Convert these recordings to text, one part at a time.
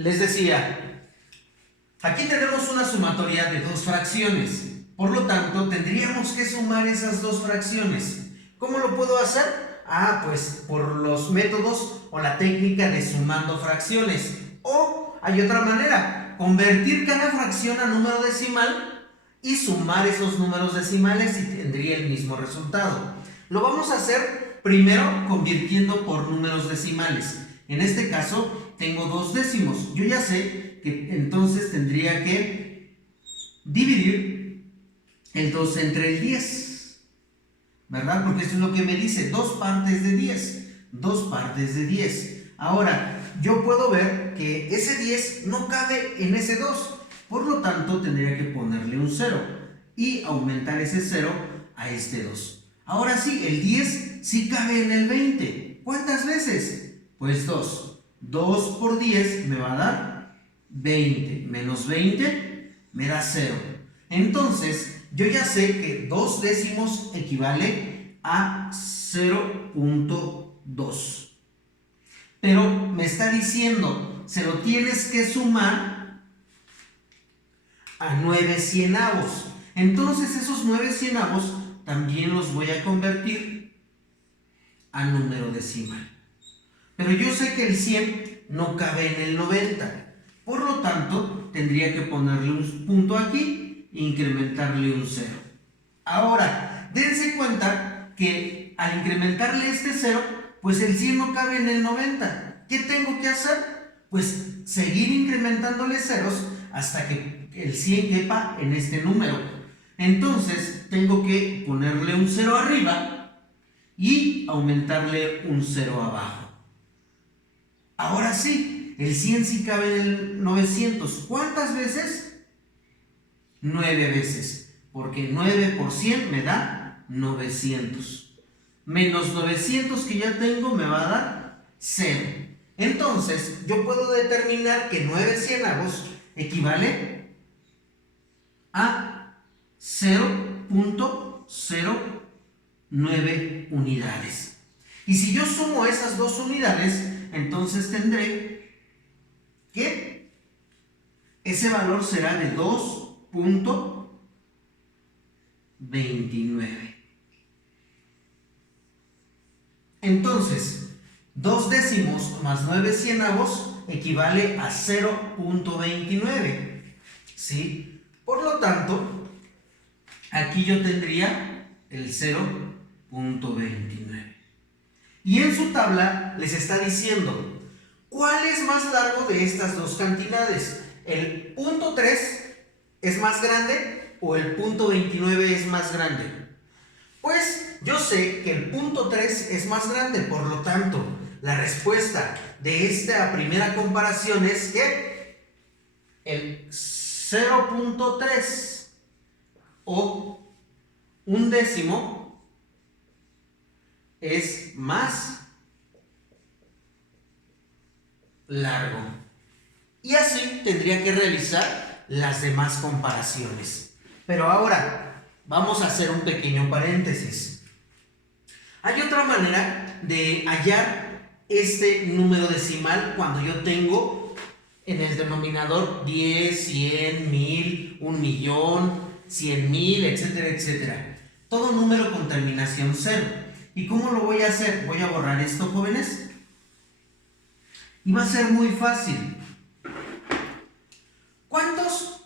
Les decía, aquí tenemos una sumatoria de dos fracciones. Por lo tanto, tendríamos que sumar esas dos fracciones. ¿Cómo lo puedo hacer? Pues por los métodos o la técnica de sumando fracciones. O hay otra manera, convertir cada fracción a número decimal y sumar esos números decimales y tendría el mismo resultado. Lo vamos a hacer primero convirtiendo por números decimales. En este caso tengo 2 décimos. Yo ya sé que entonces tendría que dividir el 2 entre el 10, ¿verdad? Porque esto es lo que me dice, 2 partes de 10. 2 partes de 10. Ahora, yo puedo ver que ese 10 no cabe en ese 2. Por lo tanto, tendría que ponerle un 0 y aumentar ese 0 a este 2. Ahora sí, el 10 sí cabe en el 20. ¿Cuántas veces? Pues 2. 2 por 10 me va a dar 20. Menos 20 me da 0. Entonces, yo ya sé que 2 décimos equivale a 0.2. Pero me está diciendo, se lo tienes que sumar a 9 cienavos. Entonces esos 9 cienavos también los voy a convertir a número decimal. Pero yo sé que el 100 no cabe en el 90. Por lo tanto, tendría que ponerle un punto aquí e incrementarle un 0. Ahora, dense cuenta que al incrementarle este 0, pues el 100 no cabe en el 90. ¿Qué tengo que hacer? Pues seguir incrementándole ceros hasta que el 100 quepa en este número. Entonces tengo que ponerle un 0 arriba y aumentarle un 0 abajo. Ahora sí, el 100 sí cabe en el 900. ¿Cuántas veces? 9 veces. Porque 9 por 100 me da 900. Menos 900 que ya tengo me va a dar 0. Entonces, yo puedo determinar que 9 cienavos equivale a 0.09 unidades. Y si yo sumo esas dos unidades, entonces tendré que ese valor será de 2.29. Entonces, 2 décimos más 9 cienavos equivale a 0.29. ¿Sí? Por lo tanto, aquí yo tendría el 0.29. Y en su tabla les está diciendo, ¿cuál es más largo de estas dos cantidades? ¿El punto 3 es más grande o el punto 29 es más grande? Pues yo sé que el punto 3 es más grande, por lo tanto, la respuesta de esta primera comparación es que el 0.3 o un décimo es más largo. Y así tendría que realizar las demás comparaciones. Pero ahora vamos a hacer un pequeño paréntesis. Hay otra manera de hallar este número decimal cuando yo tengo en el denominador 10, 100, 1000, 1.000.000, 100.000, etcétera, etcétera. Todo número con terminación 0. ¿Y cómo lo voy a hacer? Voy a borrar esto, jóvenes. Y va a ser muy fácil. ¿Cuántos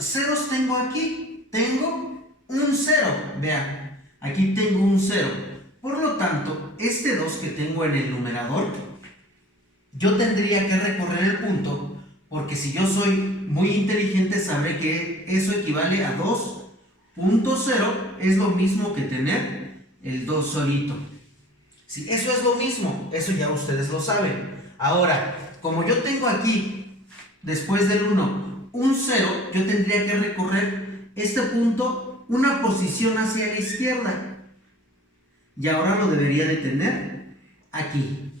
ceros tengo aquí? Tengo un 0. Vean, aquí tengo un 0. Por lo tanto, este 2 que tengo en el numerador, yo tendría que recorrer el punto, porque si yo soy muy inteligente, sabré que eso equivale a 2.0, es lo mismo que tener el 2 solito. Sí, eso es lo mismo, eso ya ustedes lo saben. Ahora, como yo tengo aquí, después del 1, un 0, yo tendría que recorrer este punto una posición hacia la izquierda. Y ahora lo debería de tener aquí.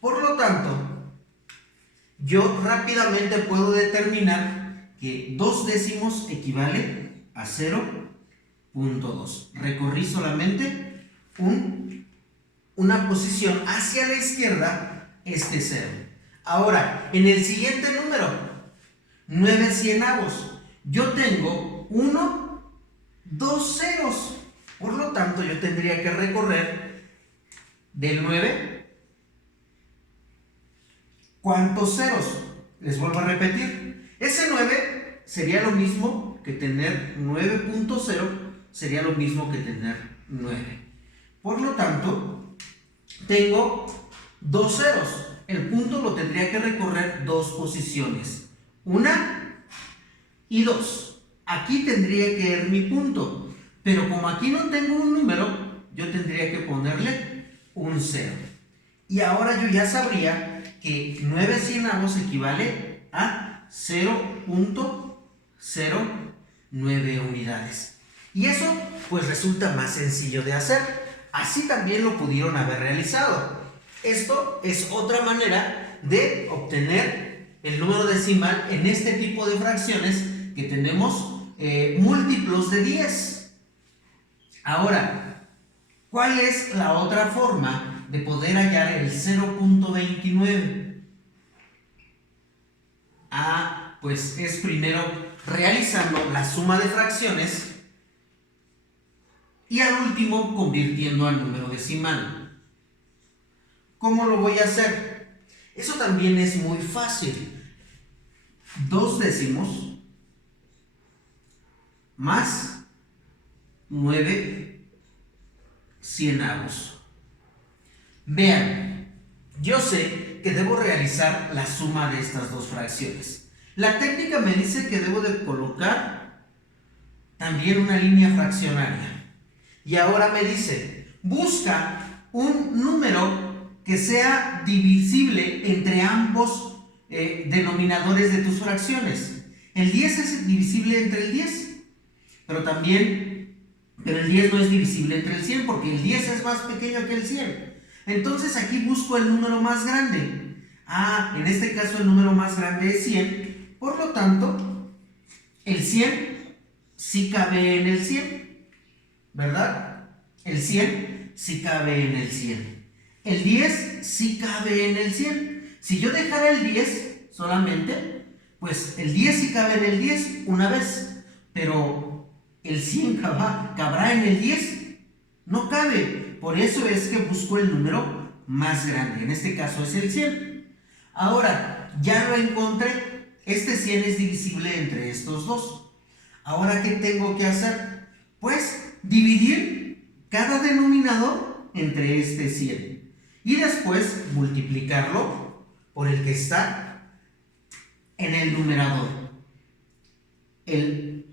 Por lo tanto, yo rápidamente puedo determinar que 2 décimos equivale a 0.2. Recorrí solamente una posición hacia la izquierda, este 0. Ahora, en el siguiente número, 9 cienavos, yo tengo 1, 2 ceros. Por lo tanto, yo tendría que recorrer del 9, ¿cuántos ceros? Les vuelvo a repetir. Ese 9 sería lo mismo que tener 9.0, sería lo mismo que tener 9. Por lo tanto, tengo 2 ceros. El punto lo tendría que recorrer 2 posiciones. 1 y 2. Aquí tendría que ir mi punto. Pero como aquí no tengo un número, yo tendría que ponerle un 0. Y ahora yo ya sabría que 9 cienavos equivale a 0.09 unidades. Y eso pues resulta más sencillo de hacer. Así también lo pudieron haber realizado. Esto es otra manera de obtener el número decimal en este tipo de fracciones que tenemos múltiplos de 10. Ahora, ¿cuál es la otra forma de poder hallar el 0.29? Pues es primero realizando la suma de fracciones y al último convirtiendo al número decimal. ¿Cómo lo voy a hacer? Eso también es muy fácil. 2 décimos más 9 cienavos. Vean, yo sé que debo realizar la suma de estas dos fracciones. La técnica me dice que debo de colocar también una línea fraccionaria. Y ahora me dice, busca un número que sea divisible entre ambos denominadores de tus fracciones. El 10 es divisible entre el 10, pero el 10 no es divisible entre el 100 porque el 10 es más pequeño que el 100. Entonces aquí busco el número más grande. En este caso el número más grande es 100, por lo tanto el 100 sí cabe en el 100, ¿verdad? El 100 sí cabe en el 100. El 10 sí cabe en el 100. Si yo dejara el 10 solamente, pues el 10 sí cabe en el 10 una vez, pero el 100 cabrá en el 10, no cabe. Por eso es que busco el número más grande, en este caso es el 100. Ahora, ya lo encontré, este 100 es divisible entre estos dos. Ahora, ¿qué tengo que hacer? Pues dividir cada denominador entre este 100. Y después multiplicarlo por el que está en el numerador. El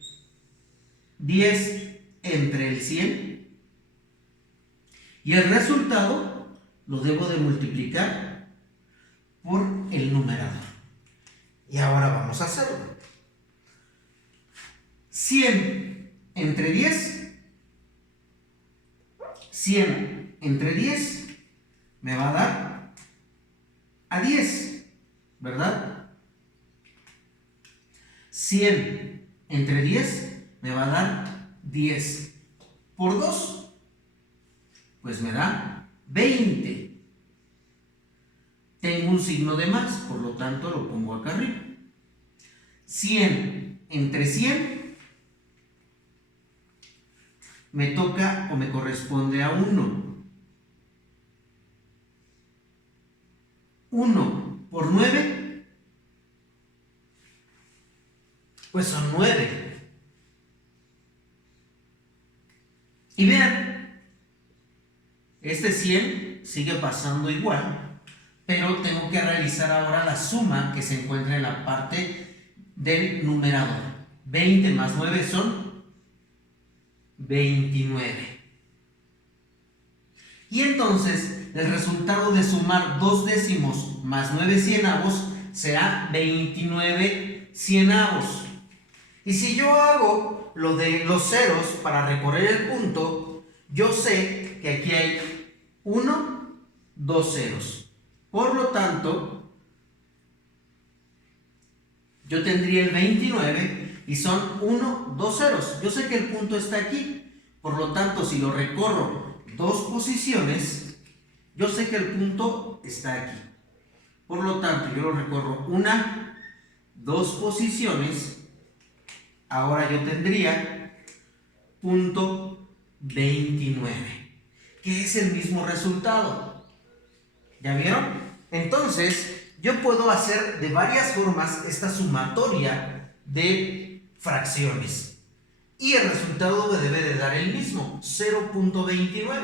10 entre el 100. Y el resultado lo debo de multiplicar por el numerador. Y ahora vamos a hacerlo. 100 entre 10. 100 entre 10. Me va a dar a 10, ¿verdad? 100 entre 10 me va a dar 10. Por 2, pues me da 20. Tengo un signo de más, por lo tanto lo pongo acá arriba. 100 entre 100 me toca o me corresponde a 1. 1 por 9, pues son 9. Y vean, este 100 sigue pasando igual, pero tengo que realizar ahora la suma que se encuentra en la parte del numerador. 20 más 9 son 29. Y entonces el resultado de sumar 2 décimos más 9 cienavos será 29 cienavos. Y si yo hago lo de los ceros para recorrer el punto, yo sé que aquí hay 1, 2 ceros. Por lo tanto, yo tendría el 29 y son 1, 2 ceros. Yo sé que el punto está aquí. Por lo tanto, si lo recorro 2 posiciones, yo sé que el punto está aquí. Por lo tanto, yo lo recorro una, dos posiciones. Ahora yo tendría punto 29, que es el mismo resultado. ¿Ya vieron? Entonces, yo puedo hacer de varias formas esta sumatoria de fracciones. Y el resultado debe de dar el mismo, 0.29.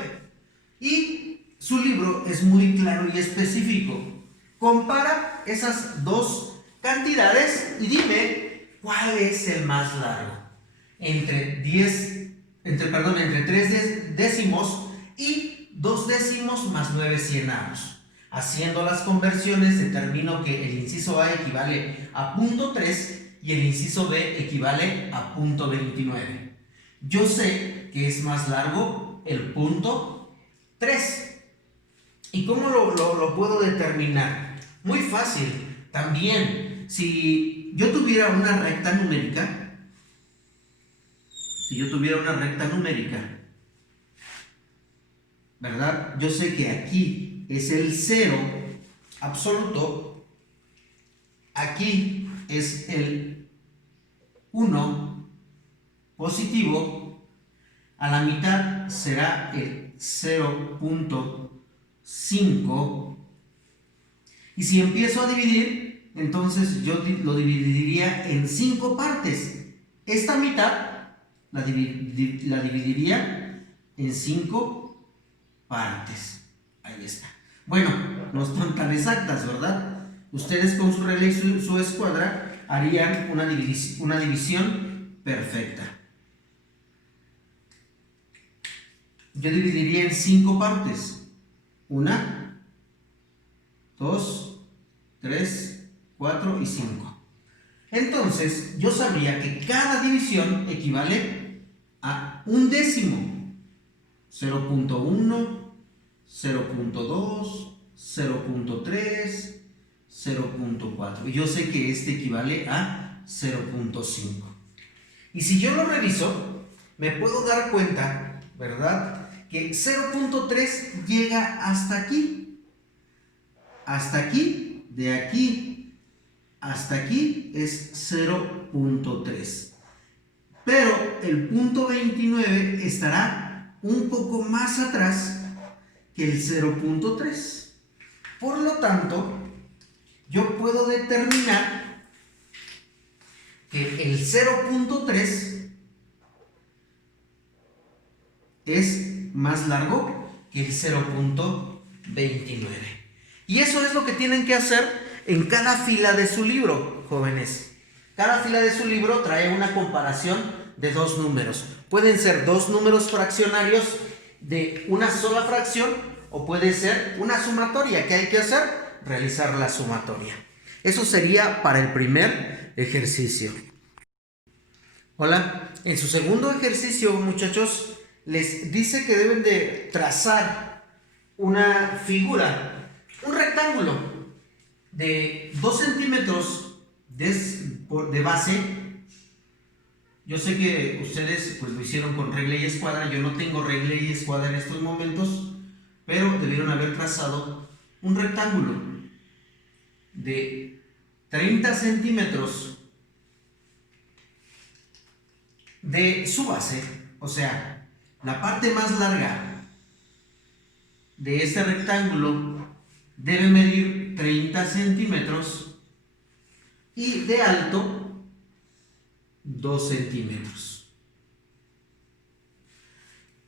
Y su libro es muy claro y específico. Compara esas dos cantidades y dime cuál es el más largo. Entre 3 décimos y 2 décimos más 9 cienavos. Haciendo las conversiones determino que el inciso A equivale a 0.3 y el inciso B equivale a 0.29. Yo sé que es más largo el punto 3. ¿Y cómo lo puedo determinar? Muy fácil. También, si yo tuviera una recta numérica, ¿verdad? Yo sé que aquí es el 0 absoluto, aquí es el 1 positivo, a la mitad será el 0.5, y si empiezo a dividir, entonces yo lo dividiría en 5 partes. Esta mitad la dividiría en 5 partes. Ahí está. Bueno, no están tan exactas, ¿verdad? Ustedes con su regla y su escuadra harían una división perfecta. Yo dividiría en 5 partes. 1, 2, 3, 4 y 5. Entonces, yo sabría que cada división equivale a un décimo. 0.1, 0.2, 0.3, 0.4. Y yo sé que este equivale a 0.5. Y si yo lo reviso, me puedo dar cuenta, ¿verdad?, que 0.3 llega hasta aquí. Hasta aquí, de aquí hasta aquí es 0.3. Pero el punto 29 estará un poco más atrás que el 0.3. Por lo tanto, yo puedo determinar que el 0.3 es más largo que el 0.29. Y eso es lo que tienen que hacer en cada fila de su libro, jóvenes. Cada fila de su libro trae una comparación de 2 números. Pueden ser 2 números fraccionarios de una sola fracción o puede ser una sumatoria. ¿Qué hay que hacer? Realizar la sumatoria. Eso sería para el primer ejercicio. Hola, en su segundo ejercicio, muchachos, les dice que deben de trazar una figura, un rectángulo de 2 centímetros de base. Yo sé que ustedes pues lo hicieron con regla y escuadra. Yo no tengo regla y escuadra en estos momentos, pero debieron haber trazado un rectángulo de 30 centímetros de su base, o sea, la parte más larga de este rectángulo debe medir 30 centímetros y de alto 2 centímetros.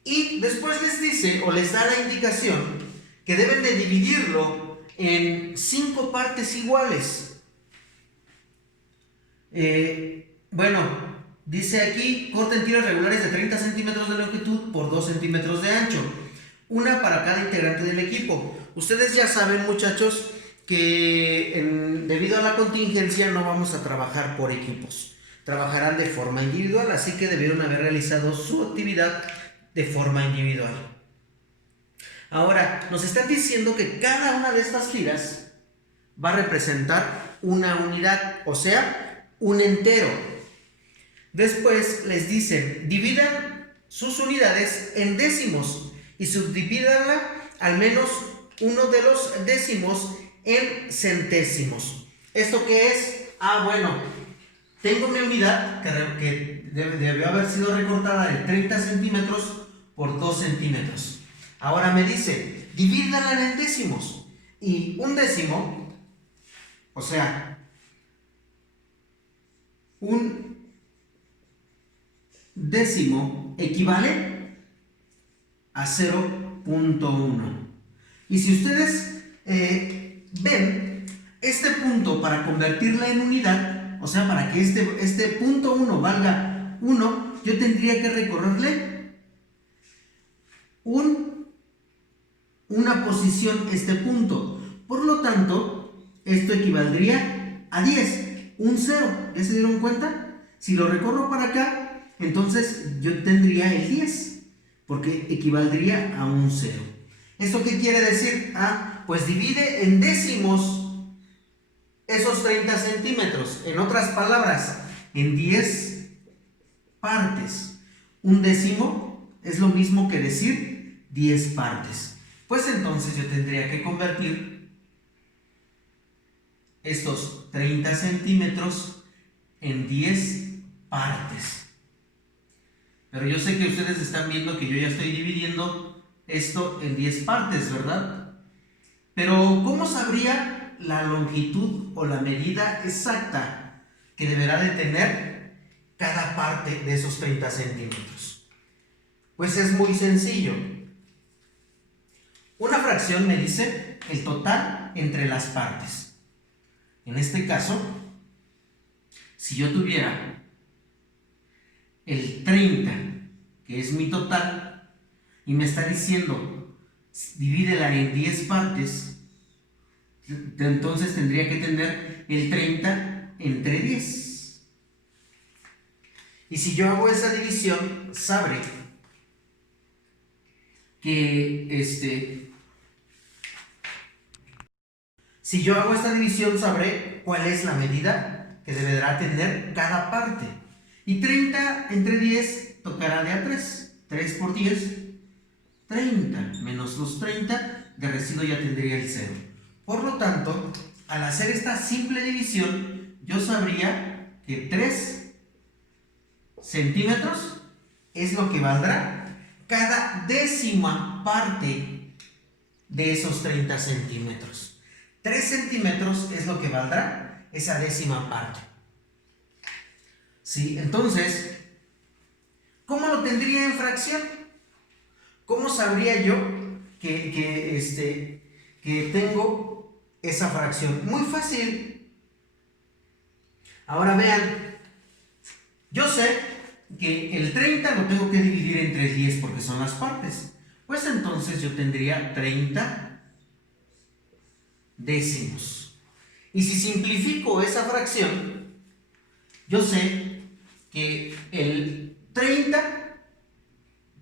Y después les dice o les da la indicación que deben de dividirlo en 5 partes iguales. Bueno, dice aquí, corten tiras regulares de 30 centímetros de longitud por 2 centímetros de ancho. Una para cada integrante del equipo. Ustedes ya saben, muchachos, que debido a la contingencia no vamos a trabajar por equipos. Trabajarán de forma individual, así que debieron haber realizado su actividad de forma individual. Ahora, nos están diciendo que cada una de estas tiras va a representar una unidad, o sea, un entero. Después les dicen, dividan sus unidades en décimos y subdivídanla al menos uno de los décimos en centésimos. ¿Esto qué es? Ah, bueno, tengo mi unidad que debió haber sido recortada de 30 centímetros por 2 centímetros. Ahora me dice, divídala en décimos. Y un décimo, o sea, un décimo equivale a 0.1. Y si ustedes ven, este punto para convertirla en unidad, o sea, para que este punto 1 valga 1, yo tendría que recorrerle una posición este punto. Por lo tanto, esto equivaldría a 10, un 0. ¿Ya se dieron cuenta? Si lo recorro para acá, entonces yo tendría el 10, porque equivaldría a un 0. ¿Esto qué quiere decir? Ah, pues divide en décimos esos 30 centímetros. En otras palabras, en 10 partes. Un décimo es lo mismo que decir 10 partes. Pues entonces yo tendría que convertir estos 30 centímetros en 10 partes. Pero yo sé que ustedes están viendo que yo ya estoy dividiendo esto en 10 partes, ¿verdad? Pero ¿cómo sabría la longitud o la medida exacta que deberá de tener cada parte de esos 30 centímetros? Pues es muy sencillo. Una fracción me dice el total entre las partes. En este caso, si yo tuviera el 30, que es mi total, y me está diciendo, divídela en 10 partes, entonces tendría que tener el 30 entre 10. Y si yo hago esa división, sabré que si yo hago esta división, sabré cuál es la medida que deberá tener cada parte. Y 30 entre 10 tocará de a 3. 3 por 10, 30. Menos los 30, de residuo ya tendría el 0. Por lo tanto, al hacer esta simple división, yo sabría que 3 centímetros es lo que valdrá cada décima parte de esos 30 centímetros. 3 centímetros es lo que valdrá esa décima parte. ¿Sí? Entonces, ¿cómo lo tendría en fracción? ¿Cómo sabría yo que tengo esa fracción? Muy fácil. Ahora vean, yo sé que el 30 lo tengo que dividir entre 10 porque son las partes. Pues entonces yo tendría 30 décimos. Y si simplifico esa fracción, yo sé que el 30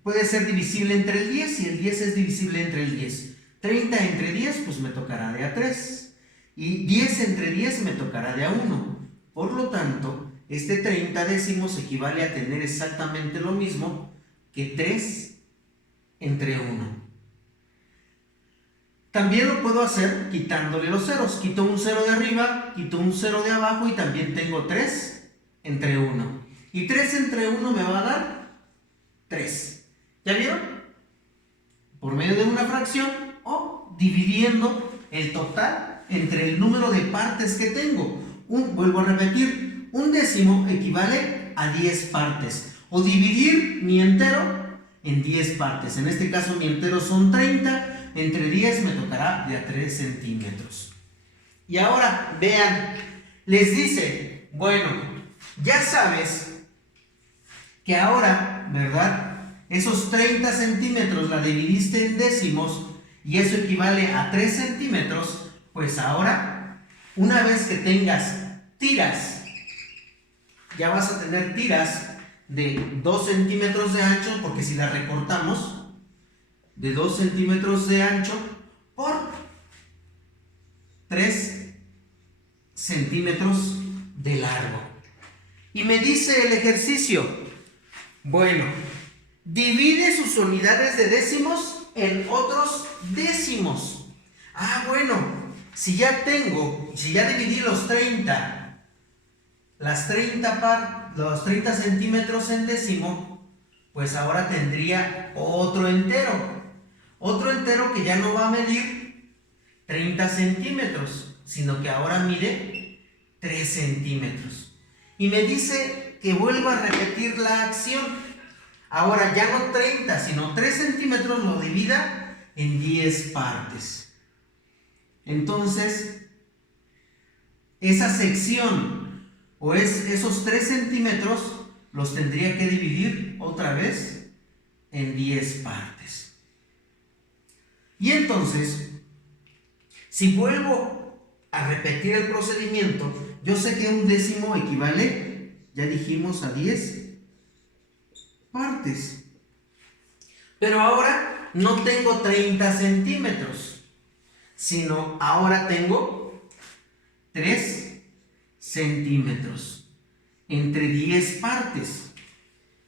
puede ser divisible entre el 10 y el 10 es divisible entre el 10. 30 entre 10 pues me tocará de a 3 y 10 entre 10 me tocará de a 1. Por lo tanto, este 30 décimos equivale a tener exactamente lo mismo que 3 entre 1. También lo puedo hacer quitándole los ceros. Quito un 0 de arriba, quito un 0 de abajo y también tengo 3 entre 1. Y 3 entre 1 me va a dar 3. ¿Ya vieron? Por medio de una fracción o dividiendo el total entre el número de partes que tengo. Vuelvo a repetir, un décimo equivale a 10 partes. O dividir mi entero en 10 partes. En este caso mi entero son 30. Entre 10 me tocará de a 3 centímetros. Y ahora, vean, les dice, bueno, ya sabes que ahora, ¿verdad? Esos 30 centímetros la dividiste en décimos y eso equivale a 3 centímetros. Pues ahora, una vez que tengas tiras, ya vas a tener tiras de 2 centímetros de ancho, porque si la recortamos, de 2 centímetros de ancho por 3 centímetros de largo. Y me dice el ejercicio, bueno, divide sus unidades de décimos en otros décimos. Ah, bueno, si ya dividí los 30 centímetros en décimo, pues ahora tendría otro entero. Otro entero que ya no va a medir 30 centímetros, sino que ahora mide 3 centímetros. Y me dice que vuelva a repetir la acción. Ahora ya no 30, sino 3 centímetros lo divida en 10 partes. Entonces, esa sección o esos 3 centímetros los tendría que dividir otra vez en 10 partes. Y entonces, si vuelvo a repetir el procedimiento, yo sé que un décimo equivale, ya dijimos, a 10 partes. Pero ahora no tengo 30 centímetros, sino ahora tengo 3 centímetros entre 10 partes.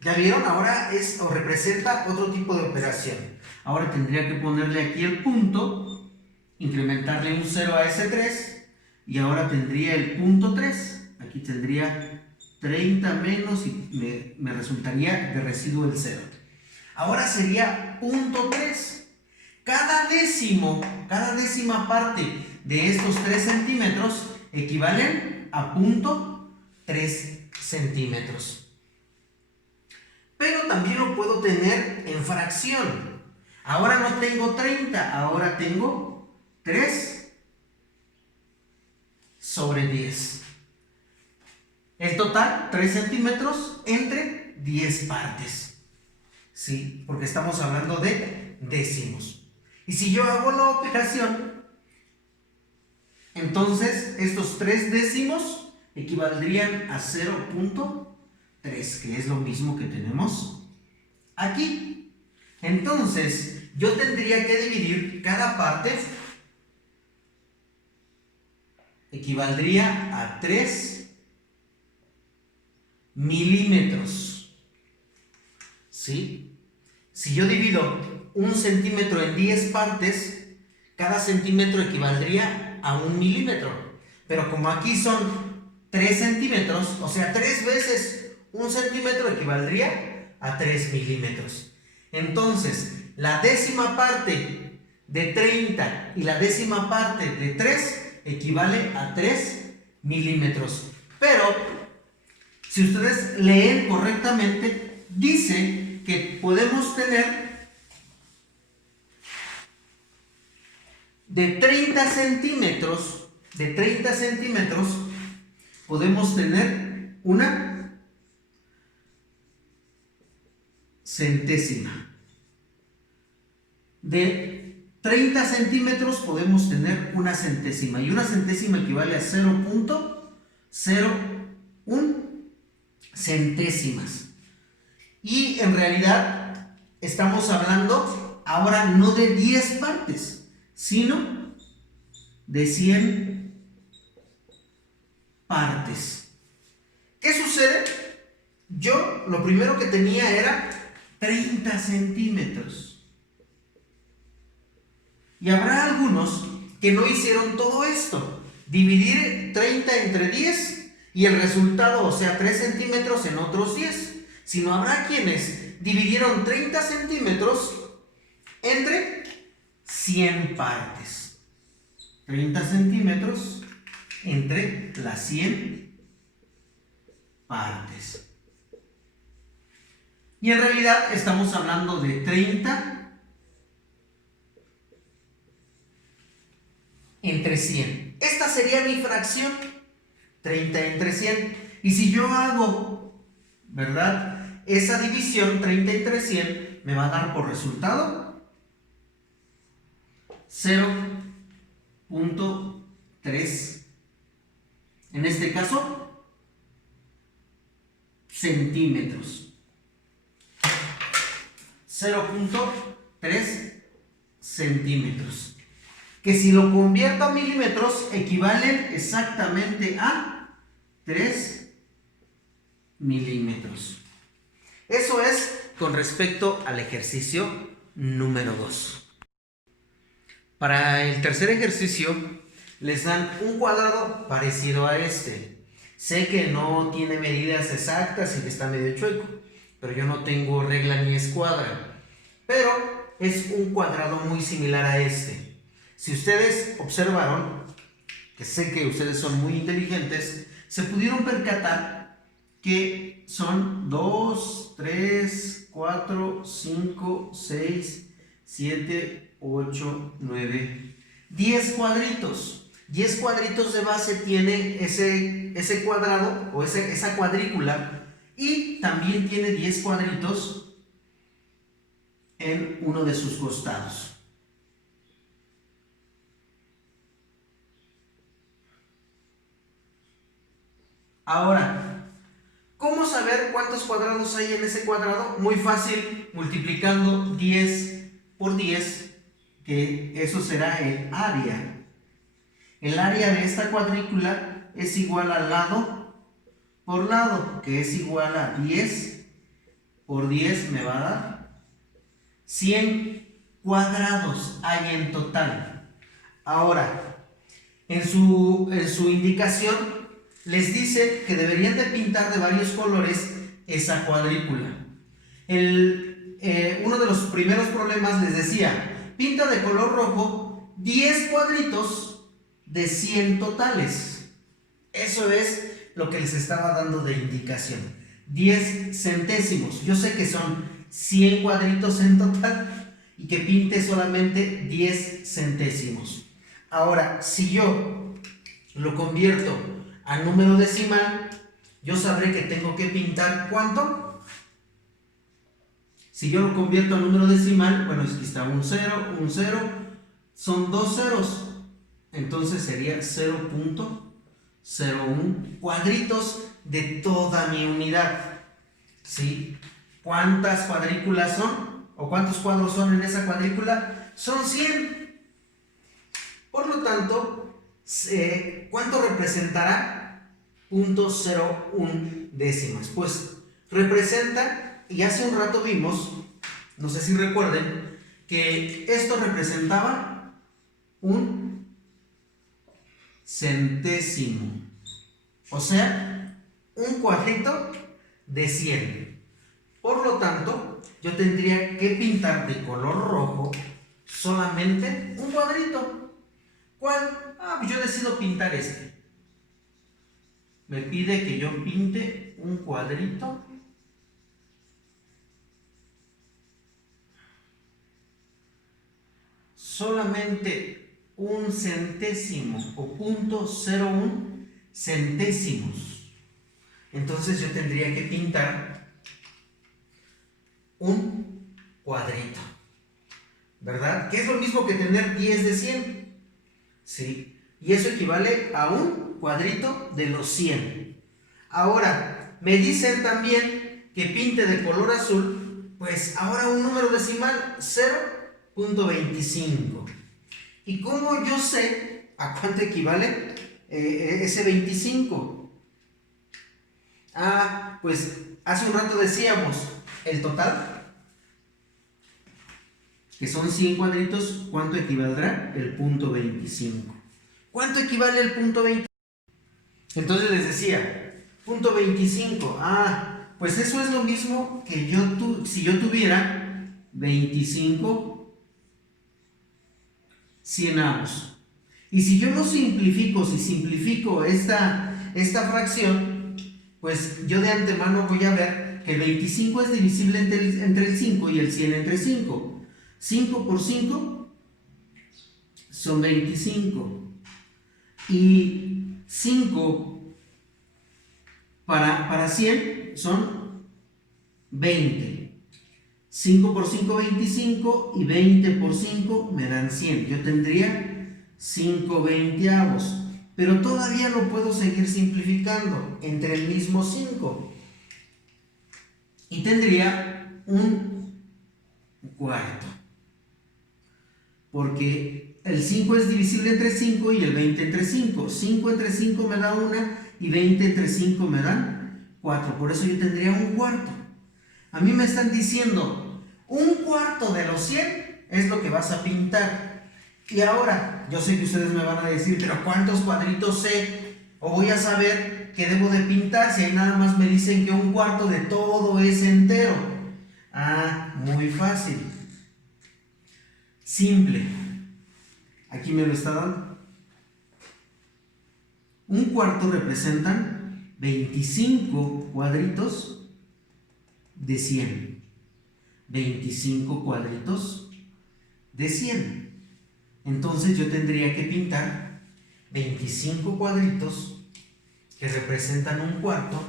¿Ya vieron? Ahora representa otro tipo de operación. Ahora tendría que ponerle aquí el punto, incrementarle un 0 a ese 3, y ahora tendría el punto 3. Aquí tendría 30 menos y me resultaría de residuo el 0. Ahora sería punto 3. Cada décima parte de estos 3 centímetros equivalen a punto 3 centímetros. Pero también lo puedo tener en fracción. Ahora no tengo 30, ahora tengo 3 sobre 10. El total, 3 centímetros entre 10 partes. ¿Sí? Porque estamos hablando de décimos. Y si yo hago la operación, entonces estos 3 décimos equivaldrían a 0.3, que es lo mismo que tenemos aquí. Entonces, yo tendría que dividir cada parte, equivaldría a 3 milímetros. ¿Sí? Si yo divido 1 centímetro en 10 partes, cada centímetro equivaldría a 1 milímetro. Pero como aquí son 3 centímetros, o sea, 3 veces 1 centímetro equivaldría a 3 milímetros. Entonces, la décima parte de 30 y la décima parte de 3 equivale a 3 milímetros. Pero, si ustedes leen correctamente, dice que podemos tener de 30 centímetros, podemos tener una centésima. De 30 centímetros podemos tener una centésima. Y una centésima equivale a 0.01 centésimas. Y en realidad estamos hablando ahora no de 10 partes, sino de 100 partes. ¿Qué sucede? Yo lo primero que tenía era 30 centímetros. Y habrá algunos que no hicieron todo esto. Dividir 30 entre 10 y el resultado, o sea, 3 centímetros en otros 10. Sino habrá quienes dividieron 30 centímetros entre 100 partes. 30 centímetros entre las 100 partes. Y en realidad estamos hablando de 30 entre 100. Esta sería mi fracción, 30 entre 100. Y si yo hago, ¿verdad?, esa división, 30 entre 100, me va a dar por resultado 0.3, en este caso, centímetros. 0.3 centímetros. Que si lo convierto a milímetros, equivalen exactamente a 3 milímetros. Eso es con respecto al ejercicio número 2. Para el tercer ejercicio les dan un cuadrado parecido a este. Sé que no tiene medidas exactas y que está medio chueco, pero yo no tengo regla ni escuadra. Pero es un cuadrado muy similar a este. Si ustedes observaron, que sé que ustedes son muy inteligentes, se pudieron percatar que son 2, 3, 4, 5, 6, 7, 8, 9, 10 cuadritos. 10 cuadritos de base tiene ese cuadrado o esa cuadrícula, y también tiene 10 cuadritos en uno de sus costados. Ahora, ¿cómo saber cuántos cuadrados hay en ese cuadrado? Muy fácil, multiplicando 10 por 10, que eso será el área. El área de esta cuadrícula es igual al lado por lado, que es igual a 10 por 10 me va a dar 100 cuadrados hay en total. Ahora, en su indicación les dice que deberían de pintar de varios colores esa cuadrícula. Uno de los primeros problemas les decía, pinta de color rojo 10 cuadritos de 100 totales. Eso es lo que les estaba dando de indicación. 10 centésimos. Yo sé que son 100 cuadritos en total y que pinte solamente 10 centésimos. Ahora, si yo lo convierto a número decimal, yo sabré que tengo que pintar ¿cuánto? Si yo lo convierto a número decimal, bueno, aquí está un 0, son dos ceros. Entonces sería 0.01 cuadritos de toda mi unidad. ¿Sí? ¿Cuántas cuadrículas son? ¿O cuántos cuadros son en esa cuadrícula? Son 100. Por lo tanto, ¿cuánto representará? 0.01 décimas. Pues representa, y hace un rato vimos, no sé si recuerden, que esto representaba un centésimo, o sea, un cuadrito de 100. Por lo tanto, yo tendría que pintar de color rojo solamente un cuadrito. ¿Cuál? Pues yo decido pintar este. Me pide que yo pinte un cuadrito solamente un centésimo o 0.01 centésimos. Entonces yo tendría que pintar un cuadrito, ¿verdad? Que es lo mismo que tener 10 de 100, ¿sí? Y eso equivale a un cuadrito de los 100. Ahora, me dicen también que pinte de color azul, pues ahora un número decimal, 0.25. ¿Y cómo yo sé a cuánto equivale ese 25? Pues hace un rato decíamos el total, que son 100 cuadritos. ¿Cuánto equivaldrá? El punto 25. ¿Cuánto equivale el punto 25? Entonces les decía, punto 25. Pues eso es lo mismo que si yo tuviera 25 cienavos. Y si yo lo simplifico, si simplifico esta fracción, pues yo de antemano voy a ver que el 25 es divisible entre el 5 y el 100 entre 5. 5 por 5 son 25. Y 5 para 100 son 20. 5 por 5, 25, y 20 por 5 me dan 100. Yo tendría 5 veinteavos, pero todavía lo puedo seguir simplificando entre el mismo 5. Y tendría un cuarto. Porque el 5 es divisible entre 5 y el 20 entre 5. 5 entre 5 me da 1 y 20 entre 5 me dan 4. Por eso yo tendría un cuarto. A mí me están diciendo, un cuarto de los 100 es lo que vas a pintar. Y ahora, yo sé que ustedes me van a decir, pero ¿cuántos cuadritos sé? O voy a saber que debo de pintar si ahí nada más me dicen que un cuarto de todo es entero. Ah, muy fácil. Simple. Aquí me lo está dando. Un cuarto representan 25 cuadritos de 100. 25 cuadritos de 100. Entonces yo tendría que pintar 25 cuadritos que representan un cuarto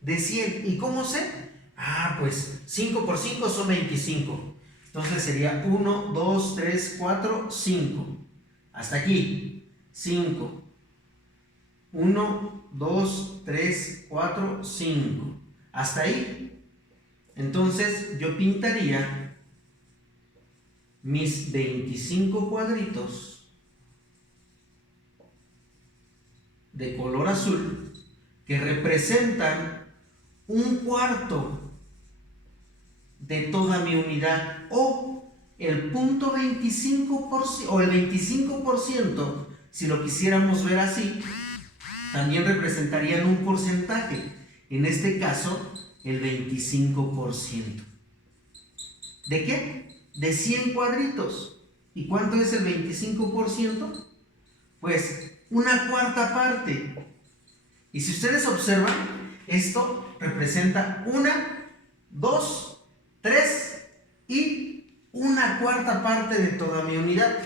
de 100. ¿Y cómo sé? Ah, pues 5 por 5 son 25. Entonces sería 1, 2, 3, 4, 5. Hasta aquí. 5. 1, 2, 3, 4, 5. Hasta ahí. Entonces yo pintaría mis 25 cuadritos de color azul que representan un cuarto de toda mi unidad, o el punto 25% o el 25%, si lo quisiéramos ver así, también representarían un porcentaje, en este caso el 25%. ¿De qué? De 100 cuadritos. ¿Y cuánto es el 25%? Pues una cuarta parte. Y si ustedes observan, esto representa 1, 2, 3 y una cuarta parte de toda mi unidad.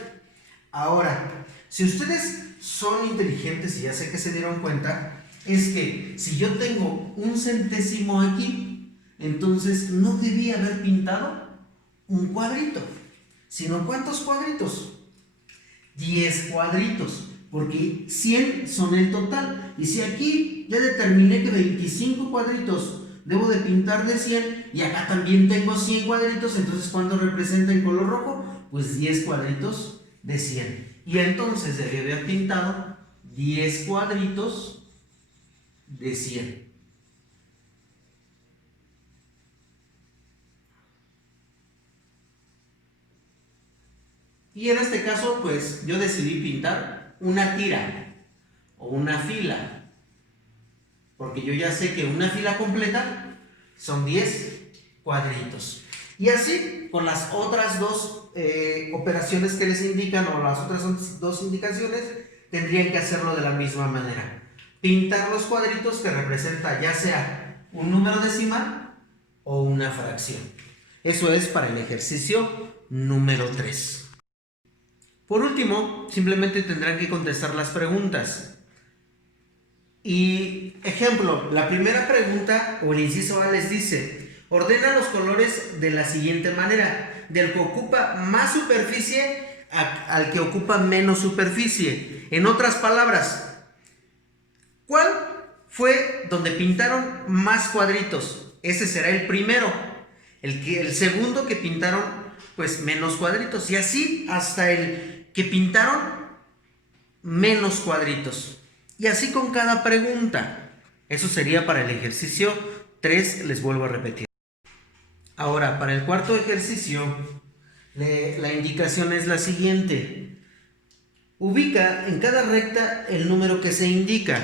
Ahora, si ustedes son inteligentes y ya sé que se dieron cuenta, es que si yo tengo un centésimo aquí, entonces no debía haber pintado un cuadrito, sino ¿cuántos cuadritos? 10 cuadritos, porque 100 son el total. Y si aquí ya determiné que 25 cuadritos debo de pintar de 100 y acá también tengo 100 cuadritos, entonces ¿cuánto representa en color rojo? Pues 10 cuadritos de 100. Y entonces debe haber pintado 10 cuadritos de 100. Y en este caso, pues yo decidí pintar una tira o una fila, porque yo ya sé que una fila completa son 10 cuadritos. Y así con las otras dos operaciones que les indican, o las otras dos indicaciones, tendrían que hacerlo de la misma manera. Pintar los cuadritos que representa ya sea un número decimal o una fracción. Eso es para el ejercicio número 3. Por último, simplemente tendrán que contestar las preguntas. Y ejemplo, la primera pregunta o el inciso A les dice: ordena los colores de la siguiente manera, del que ocupa más superficie al que ocupa menos superficie. En otras palabras, ¿cuál fue donde pintaron más cuadritos? Ese será el primero. El segundo que pintaron, pues menos cuadritos. Y así hasta el que pintaron menos cuadritos. Y así con cada pregunta. Eso sería para el ejercicio 3, les vuelvo a repetir. Ahora, para el cuarto ejercicio, la indicación es la siguiente. Ubica en cada recta el número que se indica.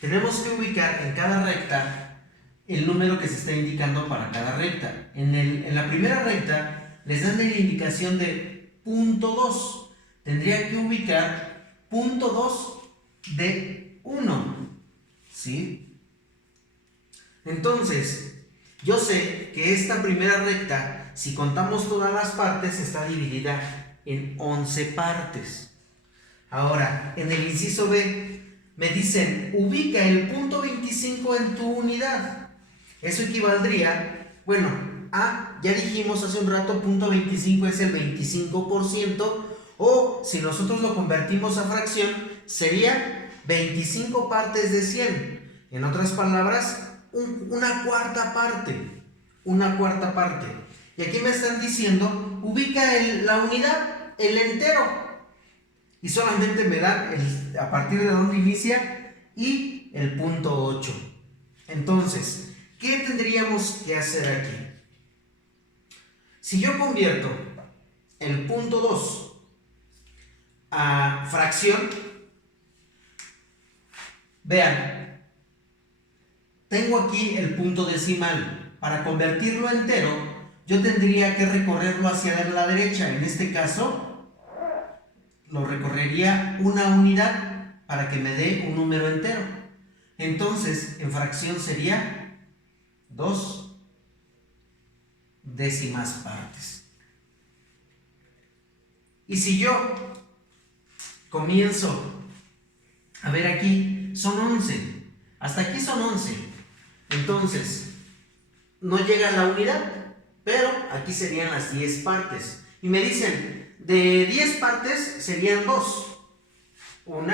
Tenemos que ubicar en cada recta el número que se está indicando para cada recta. En la primera recta les dan la indicación de punto 2. Tendría que ubicar punto 2 de 1. ¿Sí? Entonces, yo sé que esta primera recta, si contamos todas las partes, está dividida en 11 partes. Ahora, en el inciso B, me dicen, ubica el punto 25 en tu unidad. Eso equivaldría, bueno, ya dijimos hace un rato, punto 25 es el 25%, o si nosotros lo convertimos a fracción, sería 25 partes de 100. En otras palabras, una cuarta parte. Una cuarta parte. Y aquí me están diciendo, ubica la unidad, el entero. Y solamente me dan a partir de donde inicia y el punto 8. Entonces, ¿qué tendríamos que hacer aquí? Si yo convierto el punto 2 a fracción, vean, tengo aquí el punto decimal. Para convertirlo a entero, yo tendría que recorrerlo hacia la derecha. En este caso, lo recorrería una unidad para que me dé un número entero. Entonces, en fracción sería 2 décimas partes. Y si yo comienzo a ver aquí, son 11. Hasta aquí son 11. Entonces, no llega a la unidad, pero aquí serían las 10 partes. Y me dicen, de 10 partes serían 2. 1,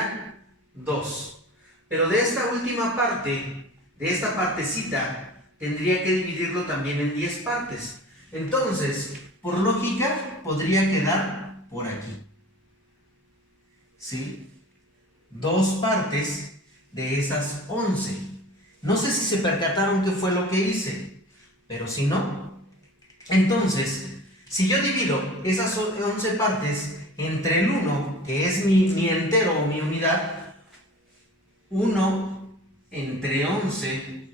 2. Pero de esta última parte, de esta partecita, tendría que dividirlo también en 10 partes. Entonces, por lógica, podría quedar por aquí. ¿Sí? 2 partes de esas 11. No sé si se percataron qué fue lo que hice, pero si no, entonces, si yo divido esas 11 partes entre el 1, que es mi entero o mi unidad, 1 entre 11,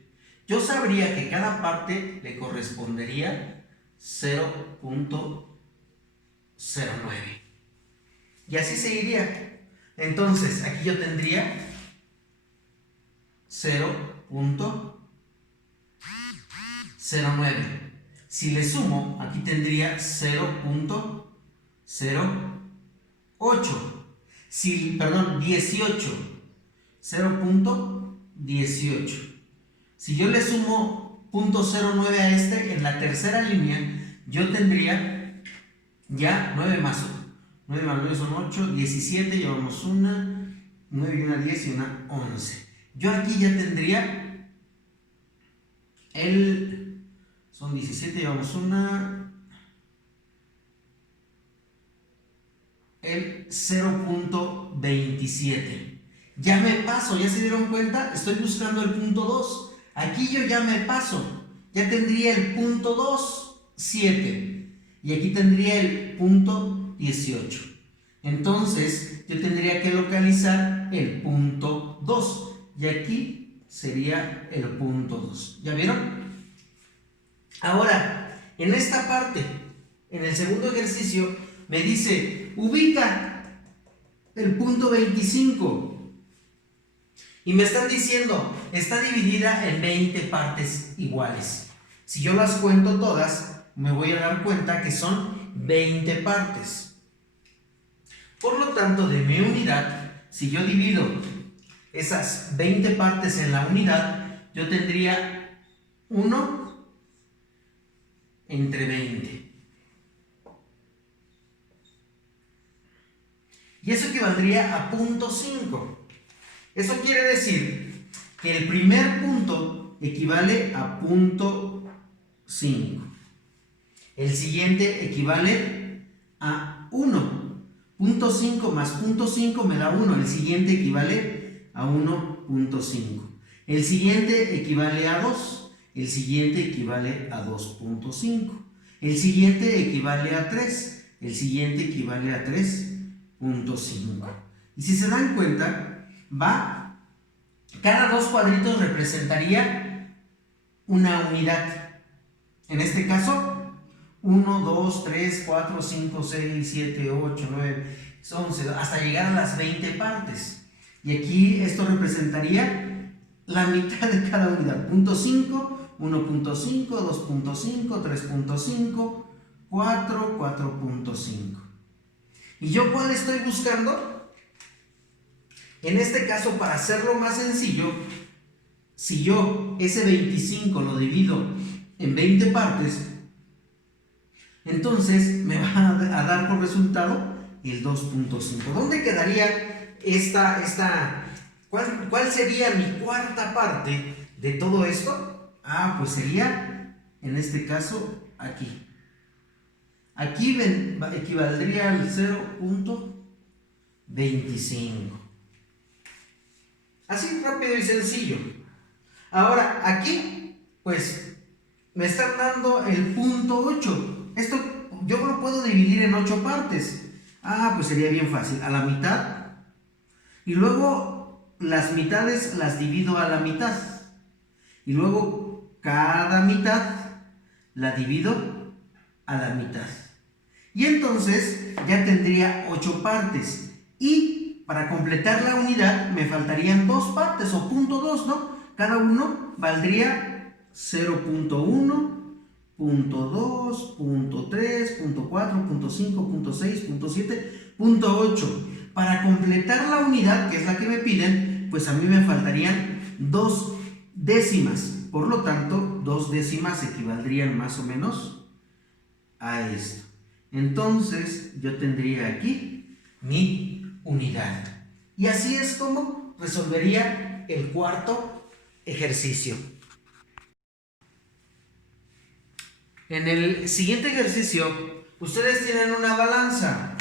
yo sabría que cada parte le correspondería 0.09. Y así seguiría. Entonces, aquí yo tendría 0.09. Si le sumo, aquí tendría 0.08. 18. 0.18. Si yo le sumo 0.09 a este, en la tercera línea, yo tendría ya 9 más 1. 9 más 9 son 8, 17, llevamos una, 9 y una 10 y una 11. Yo aquí ya tendría son 17, llevamos una, el 0.27. Ya me paso, ¿ya se dieron cuenta? Estoy buscando el punto 2. Aquí yo ya me paso. Ya tendría el punto 2, 7. Y aquí tendría el punto 18. Entonces, yo tendría que localizar el punto 2. Y aquí sería el punto 2. ¿Ya vieron? Ahora, en esta parte, en el segundo ejercicio, me dice, ubica el punto 25. Y me están diciendo, está dividida en 20 partes iguales. Si yo las cuento todas, me voy a dar cuenta que son 20 partes. Por lo tanto, de mi unidad, si yo divido esas 20 partes en la unidad, yo tendría 1 entre 20. Y eso equivaldría a 0.5. Eso quiere decir que el primer punto equivale a 0.5. El siguiente equivale a 1. 0.5 más 0.5 me da 1. El siguiente equivale a 1.5. El siguiente equivale a 2. El siguiente equivale a 2.5. El siguiente equivale a 3. El siguiente equivale a 3.5. Y si se dan cuenta, cada 2 cuadritos representaría una unidad. En este caso, 1, 2, 3, 4, 5, 6, 7, 8, 9, 11, hasta llegar a las 20 partes. Y aquí esto representaría la mitad de cada unidad. 0.5, 1.5, 2.5, 3.5, 4, 4.5. ¿Y yo cuál estoy buscando? En este caso, para hacerlo más sencillo, si yo ese 25 lo divido en 20 partes, entonces me va a dar por resultado el 2.5. ¿Dónde quedaría cuál sería mi cuarta parte de todo esto? Pues sería, en este caso, aquí. Aquí equivaldría al 0.25. Así rápido y sencillo. Ahora, aquí, pues, me están dando el punto 8. Esto yo lo puedo dividir en 8 partes. Ah, pues sería bien fácil. A la mitad. Y luego las mitades las divido a la mitad. Y luego cada mitad la divido a la mitad. Y entonces ya tendría 8 partes. Y para completar la unidad me faltarían 2 partes o punto 2, ¿no? Cada uno valdría 0.1, punto 2, punto 3, punto 4, punto 5, punto 6, punto 7, punto 8. Para completar la unidad, que es la que me piden, pues a mí me faltarían 2 décimas. Por lo tanto, 2 décimas equivaldrían más o menos a esto. Entonces, yo tendría aquí mi unidad. Y así es como resolvería el cuarto ejercicio. En el siguiente ejercicio, ustedes tienen una balanza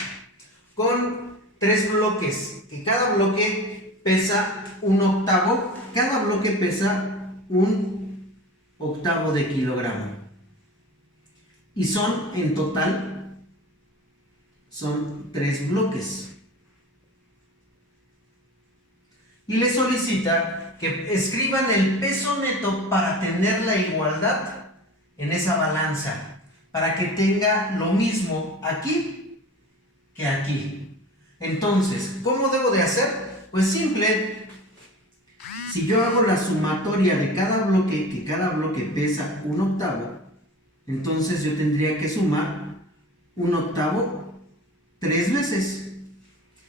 con 3 bloques, que cada bloque pesa 1/8, cada bloque pesa 1/8 de kilogramo. Y son, en total, son 3 bloques. Y les solicita que escriban el peso neto para tener la igualdad en esa balanza, para que tenga lo mismo aquí que aquí. Entonces, ¿cómo debo de hacer? Pues simple. Si yo hago la sumatoria de cada bloque, que cada bloque pesa 1/8, entonces yo tendría que sumar 1/8 3 veces.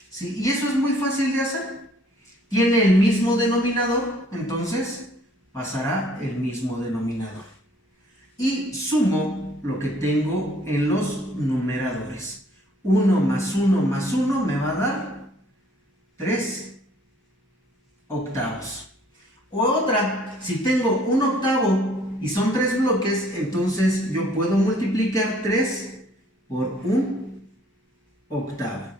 ¿Sí? Y eso es muy fácil de hacer. Tiene el mismo denominador, entonces pasará el mismo denominador. Y sumo lo que tengo en los numeradores. 1 más 1 más 1 me va a dar 3 octavos. O otra, si tengo 1/8 y son 3 bloques, entonces yo puedo multiplicar 3 por 1/8.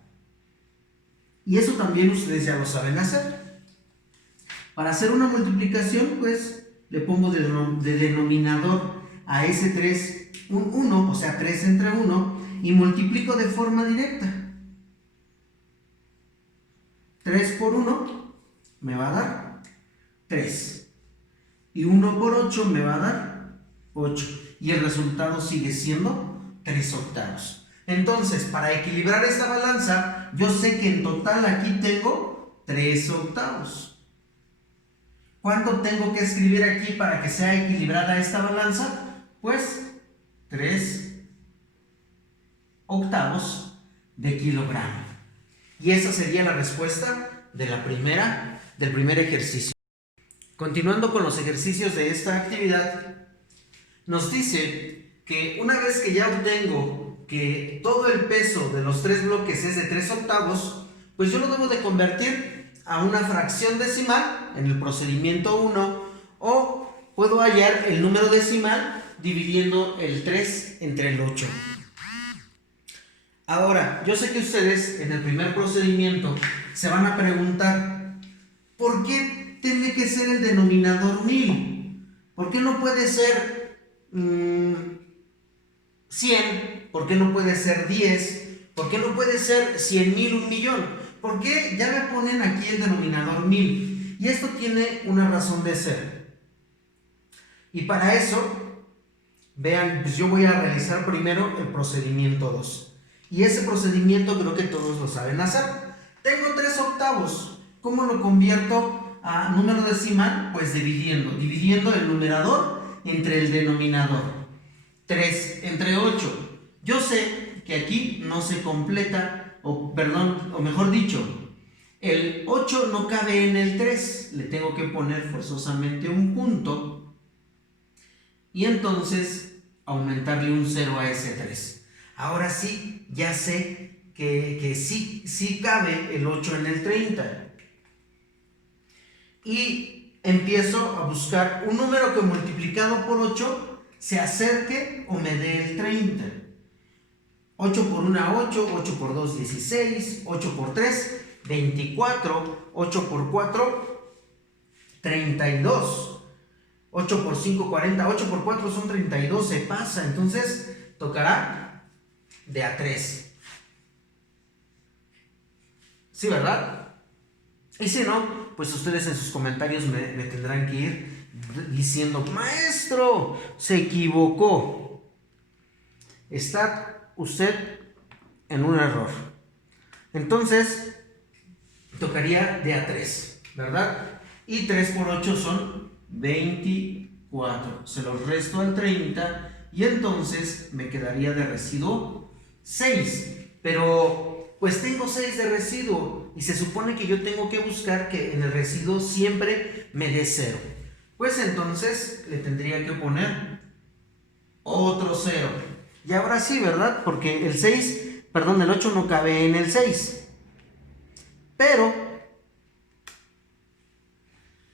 Y eso también ustedes ya lo saben hacer. Para hacer una multiplicación, pues le pongo de denominador a ese 3 un 1, o sea 3 entre 1, y multiplico de forma directa. 3 por 1 me va a dar 3. Y 1 por 8 me va a dar 8. Y el resultado sigue siendo 3 octavos. Entonces, para equilibrar esta balanza, yo sé que en total aquí tengo 3 octavos. ¿Cuánto tengo que escribir aquí para que sea equilibrada esta balanza? Pues 3 octavos de kilogramo. Y esa sería la respuesta de del primer ejercicio. Continuando con los ejercicios de esta actividad, nos dice que una vez que ya obtengo que todo el peso de los 3 bloques es de 3 octavos, pues yo lo debo de convertir a una fracción decimal en el procedimiento 1, o puedo hallar el número decimal dividiendo el 3 entre el 8. Ahora, yo sé que ustedes en el primer procedimiento se van a preguntar, ¿por qué tiene que ser el denominador 1000? ¿Por qué no puede ser 100? ¿Por qué no puede ser 10? ¿Por qué no puede ser 100.000, 1.000.000? ¿Por qué ya me ponen aquí el denominador 1000? Y esto tiene una razón de ser. Y para eso, vean, pues yo voy a realizar primero el procedimiento 2. Y ese procedimiento creo que todos lo saben hacer. Tengo 3 octavos. ¿Cómo lo convierto a número decimal? Pues dividiendo el numerador entre el denominador. 3 entre 8. Yo sé que aquí no se completa, o mejor dicho, el 8 no cabe en el 3. Le tengo que poner forzosamente un punto. Y entonces aumentarle un 0 a ese 3. Ahora sí, ya sé que sí cabe el 8 en el 30. Y empiezo a buscar un número que multiplicado por 8 se acerque o me dé el 30. 8 por 1, 8, 8 por 2, 16, 8 por 3, 24, 8 por 4, 32, 8 por 5, 40, 8 por 4 son 32, se pasa, entonces tocará de a 3. ¿Sí, verdad? Y si no, pues ustedes en sus comentarios me tendrán que ir diciendo, maestro, se equivocó. Está usted en un error. Entonces, tocaría de a 3, ¿verdad? Y 3 por 8 son 24. Se los resto al 30 y entonces me quedaría de residuo 6. Pero pues tengo 6 de residuo y se supone que yo tengo que buscar que en el residuo siempre me dé 0. Pues entonces le tendría que poner otro 0. Y ahora sí, ¿verdad? Porque el 8 no cabe en el 6. Pero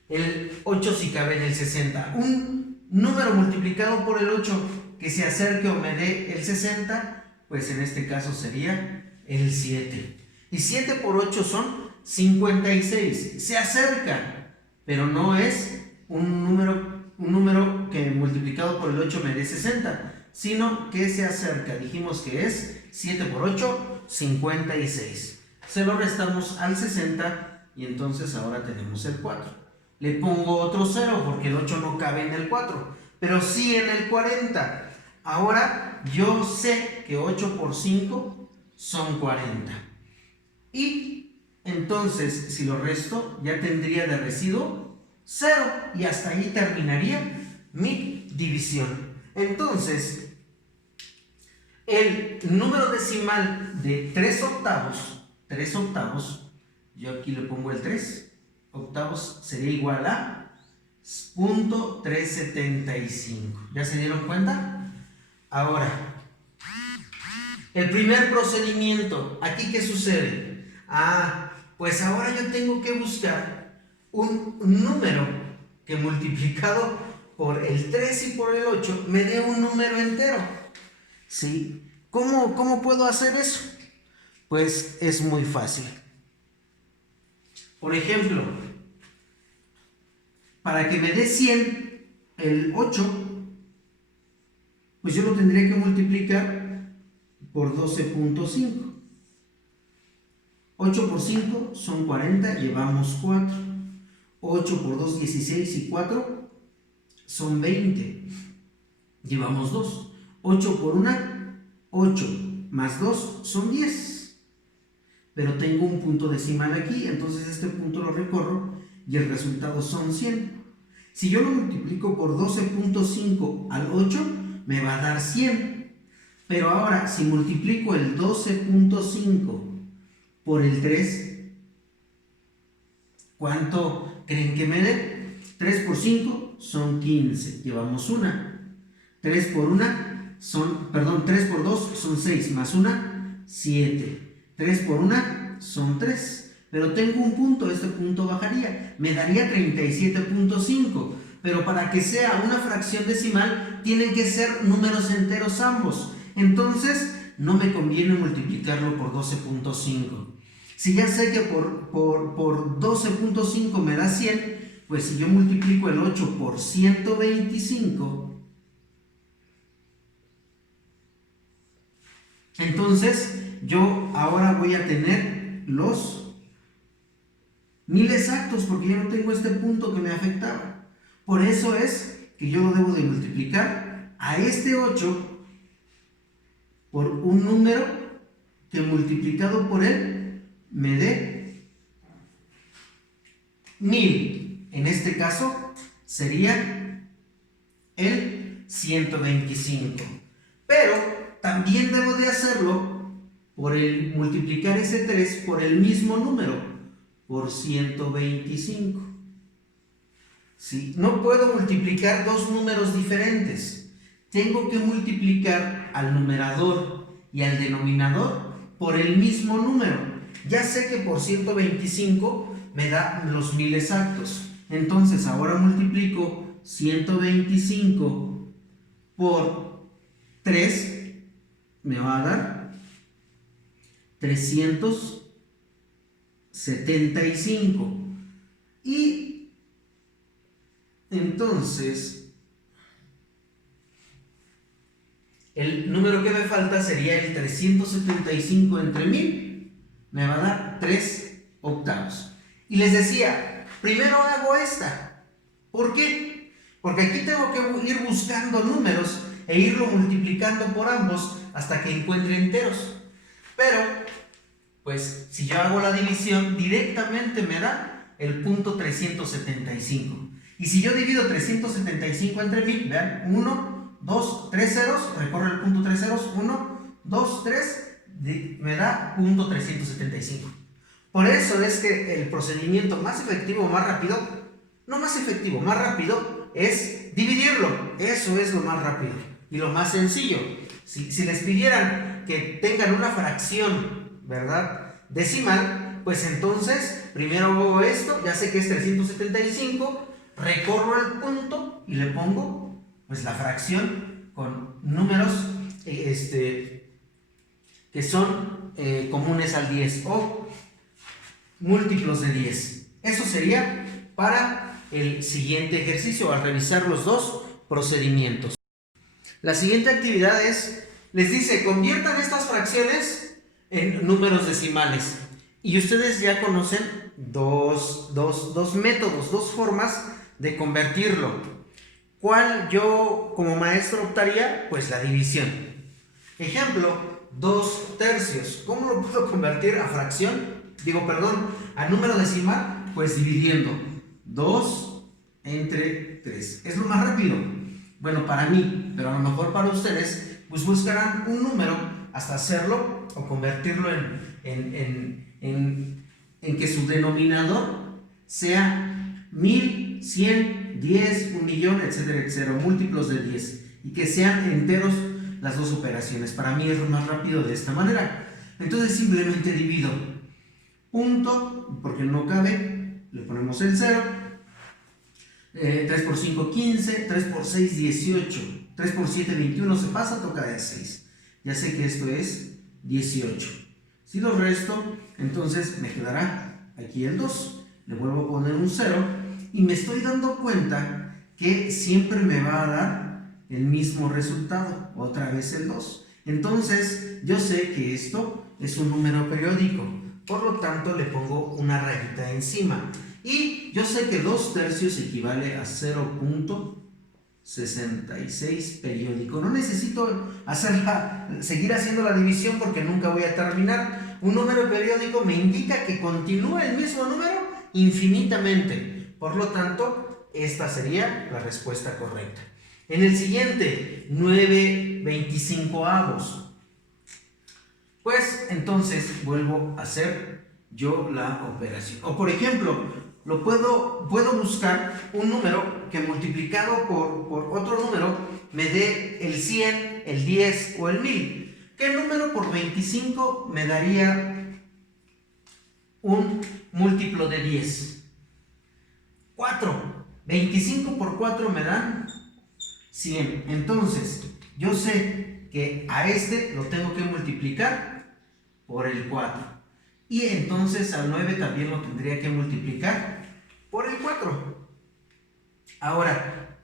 el 8 sí cabe en el 60. Un número multiplicado por el 8 que se acerque o me dé el 60, pues en este caso sería el 7. Y 7 por 8 son 56. Se acerca, pero no es un número que multiplicado por el 8 me dé 60, sino que se acerca. Dijimos que es 7 por 8, 56. Se lo restamos al 60 y entonces ahora tenemos el 4. Le pongo otro 0 porque el 8 no cabe en el 4, pero sí en el 40. Ahora yo sé que 8 por 5 son 40. Y entonces si lo resto ya tendría de residuo 0 y hasta ahí terminaría mi división. Entonces el número decimal de 3 octavos, yo aquí le pongo el 3 octavos, sería igual a 0.375. ¿Ya se dieron cuenta? Ahora, el primer procedimiento, ¿aquí qué sucede? Pues ahora yo tengo que buscar un número que multiplicado por el 3 y por el 8 me dé un número entero. ¿Sí? ¿Cómo puedo hacer eso? Pues es muy fácil. Por ejemplo, para que me dé 100 el 8, pues yo lo tendría que multiplicar por 12.5. 8 por 5 son 40, llevamos 4. 8 por 2, 16 y 4 son 20. Llevamos 2. 8 por 1, 8 más 2 son 10. Pero tengo un punto decimal aquí, entonces este punto lo recorro y el resultado son 100. Si yo lo multiplico por 12.5 al 8, me va a dar 100. Pero ahora, si multiplico el 12.5 por el 3, ¿cuánto creen que me dé? 3 por 5 son 15, llevamos 1. 3 por 2 son 6, más 1, 7. 3 por 1 son 3. Pero tengo un punto, este punto bajaría. Me daría 37.5. Pero para que sea una fracción decimal, tienen que ser números enteros ambos. Entonces, no me conviene multiplicarlo por 12.5. Si ya sé que por 12.5 me da 100, pues si yo multiplico el 8 por 125, entonces yo ahora voy a tener los 1000 exactos porque ya no tengo este punto que me afectaba. Por eso es que yo lo debo de multiplicar a este 8 por un número que multiplicado por él me dé 1000. En este caso sería el 125. Pero también debo de hacerlo por el multiplicar ese 3 por el mismo número, por 125. ¿Sí? No puedo multiplicar dos números diferentes. Tengo que multiplicar al numerador y al denominador por el mismo número. Ya sé que por 125 me da los 1000 exactos. Entonces ahora multiplico 125 por 3, me va a dar 375. Y entonces el número que me falta sería el 375 entre 1000. Me va a dar 3 octavos. Y les decía, primero hago esta. ¿Por qué? Porque aquí tengo que ir buscando números e irlo multiplicando por ambos hasta que encuentre enteros. Pero, pues, si yo hago la división, directamente me da el punto 375. Y si yo divido 375 entre 1000, vean, 1, 2, 3 ceros, recorro el punto 3 ceros, 1, 2, 3, me da punto 375. Por eso es que el procedimiento más efectivo, más rápido, no más efectivo, más rápido, es dividirlo. Eso es lo más rápido y lo más sencillo. Si les pidieran que tengan una fracción, ¿verdad?, decimal, pues entonces primero hago esto, ya sé que es 375, recorro el punto y le pongo pues la fracción con números que son comunes al 10 o múltiplos de 10. Eso sería para el siguiente ejercicio al revisar los dos procedimientos. La siguiente actividad es, les dice, conviertan estas fracciones en números decimales. Y ustedes ya conocen dos métodos, dos formas de convertirlo. ¿Cuál yo como maestro optaría? Pues la división. Ejemplo, 2 tercios. ¿Cómo lo puedo convertir a fracción? A número decimal, pues dividiendo 2 entre 3. Es lo más rápido. Bueno, para mí, pero a lo mejor para ustedes, pues buscarán un número hasta hacerlo o convertirlo en que su denominador sea 1000, 100, 10, 1.000.000, etcétera, etcétera, múltiplos de 10 y que sean enteros las dos operaciones. Para mí es lo más rápido de esta manera. Entonces simplemente divido punto, porque no cabe, le ponemos el 0. 3 por 5, 15, 3 por 6, 18, 3 por 7, 21, se pasa, toca de 6. Ya sé que esto es 18. Si lo resto, entonces me quedará aquí el 2. Le vuelvo a poner un 0 y me estoy dando cuenta que siempre me va a dar el mismo resultado, otra vez el 2. Entonces yo sé que esto es un número periódico, por lo tanto le pongo una rayita encima. Y yo sé que 2 tercios equivale a 0.66 periódico. No necesito seguir haciendo la división porque nunca voy a terminar. Un número periódico me indica que continúa el mismo número infinitamente. Por lo tanto, esta sería la respuesta correcta. En el siguiente, 9/25. Pues entonces vuelvo a hacer yo la operación. O por ejemplo, puedo buscar un número que multiplicado por otro número me dé el 100, el 10 o el 1000. ¿Qué número por 25 me daría un múltiplo de 10? 4. 25 por 4 me dan 100. Entonces, yo sé que a este lo tengo que multiplicar por el 4. Y entonces al 9 también lo tendría que multiplicar por el 4. Ahora,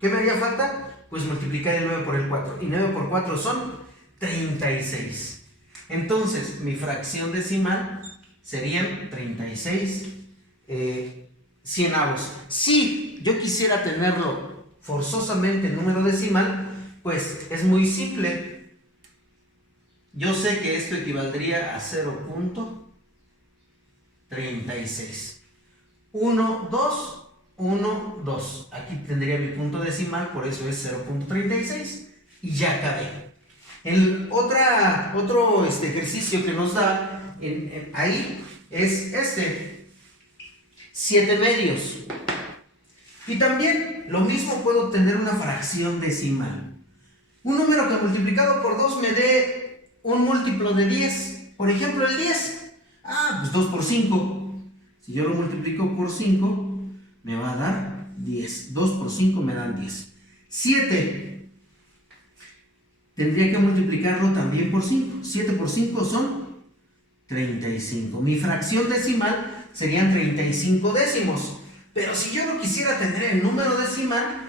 ¿qué me haría falta? Pues multiplicar el 9 por el 4. Y 9 por 4 son 36. Entonces, mi fracción decimal serían 36 cienavos. Si yo quisiera tenerlo forzosamente en número decimal, pues es muy simple. Yo sé que esto equivaldría a 0.36. 1, 2, 1, 2. Aquí tendría mi punto decimal, por eso es 0.36. Y ya acabé. Otro ejercicio que nos da ahí es 7 medios. Y también lo mismo puedo tener una fracción decimal. Un número que multiplicado por 2 me dé un múltiplo de 10. Por ejemplo, el 10. Pues 2 por 5. Si yo lo multiplico por 5, me va a dar 10. 2 por 5 me dan 10. 7. Tendría que multiplicarlo también por 5. 7 por 5 son 35. Mi fracción decimal serían 35 décimos. Pero si yo lo quisiera tener en número decimal,